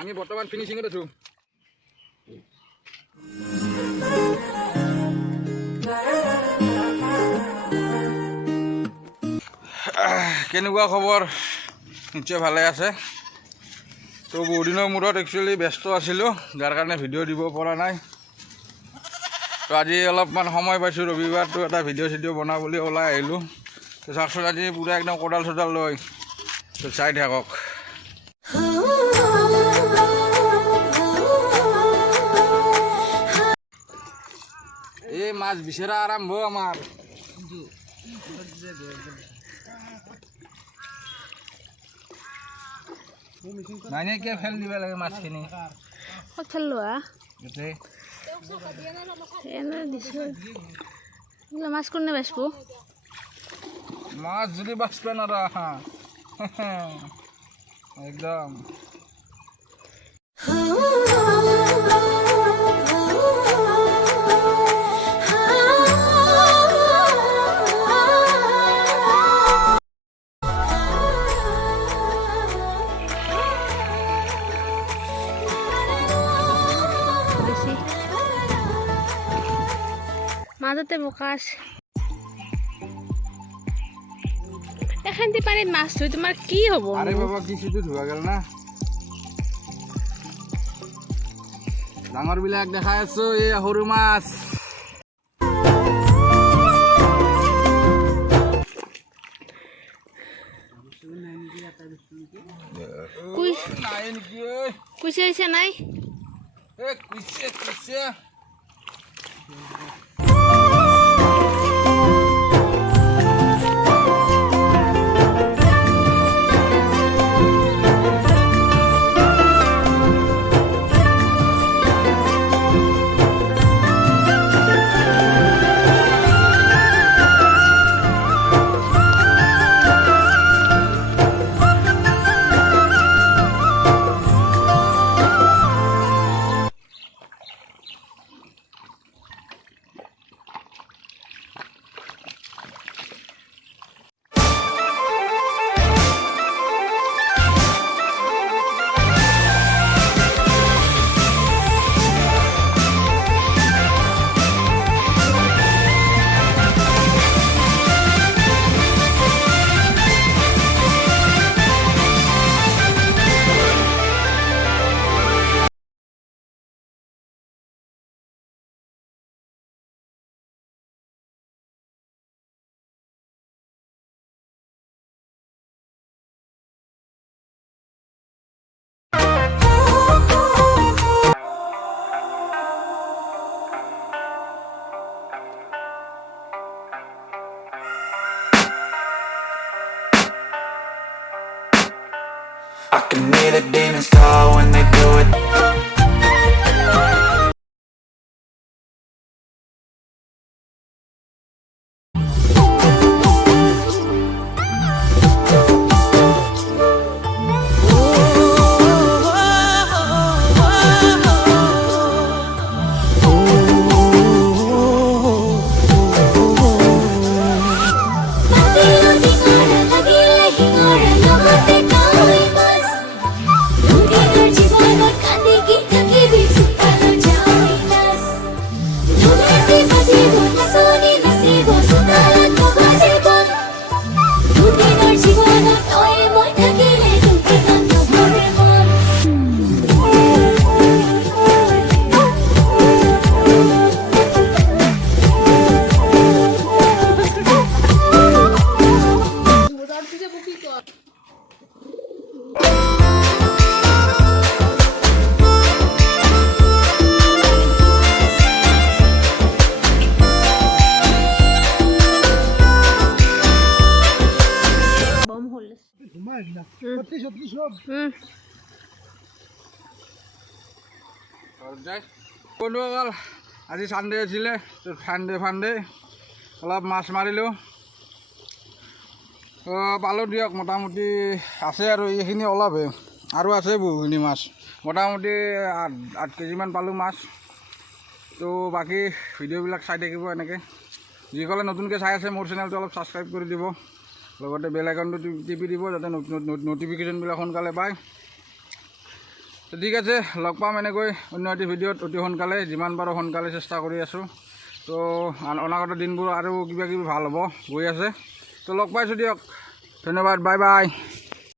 আমি বৰ্তমান ফিনিচিঙত আছোঁ। কেনেকুৱা খবৰ? নিশ্চয় ভালে আছে। তো বহুত দিনৰ মূৰত একচুৱেলি ব্যস্ত আছিলোঁ, যাৰ কাৰণে ভিডিঅ' দিব পৰা নাই। তো আজি অলপমান সময় পাইছোঁ, ৰবিবাৰটো এটা ভিডিঅ' বনাওঁ বুলি ওলাই আহিলোঁ। তো চাওকচোন আজি পূৰা একদম কোদাল চোদাল লৈ তো চাই থাকক। এই মাছ বিচৰা আৰম্ভ আমাৰ। নাই নাই কিয় ফেল দিব লাগে মাছখিনি? ক'ত ফেললো মাছ কোনে বেচব? মাছ যদি বাঁচবে নৰা একদম মাজতে বোকাশ এখানটি পানীত মাছ ধুই তোমাৰ কি হ'ব? আৰে বাবা কিছুতো ধোৱা গেল না। ডাঙৰ বিলাক দেখাই আছো, এই সৰু মাছ। কুইছে আহিছে নাই? কুইছে I can hear the demons call when they do it. বন্ধুসকল আজি চানডে আছিলে, ফাণ্ডে অলপ মাছ মাৰিলোঁ। পালোঁ দিয়ক, মোটামুটি আছে আৰু এইখিনি অলপহে, আৰু আছে বহুখিনি মাছ, মোটামুটি 8 কেজিমান পালোঁ মাছ। তো বাকী ভিডিঅ'বিলাক চাই থাকিব এনেকৈ। যিসকলে নতুনকৈ চাই আছে মোৰ চেনেলটো অলপ ছাবস্ক্ৰাইব কৰি দিব। লগতে বেল আইকনটো টিপি দিব যাতে নটিফিকেশ্যনবিলাক সোনকালে পায়। তো ঠিক আছে, লগ পাম এনেকৈ অন্য এটি ভিডিঅ'ত অতি সোনকালে, যিমান পাৰোঁ সোনকালে চেষ্টা কৰি আছোঁ। তো অনাগত দিনবোৰ আৰু কিবা কিবি ভাল হ'ব গৈ আছে। তো লগ পাইছোঁ দিয়ক, ধন্যবাদ, বাই বাই।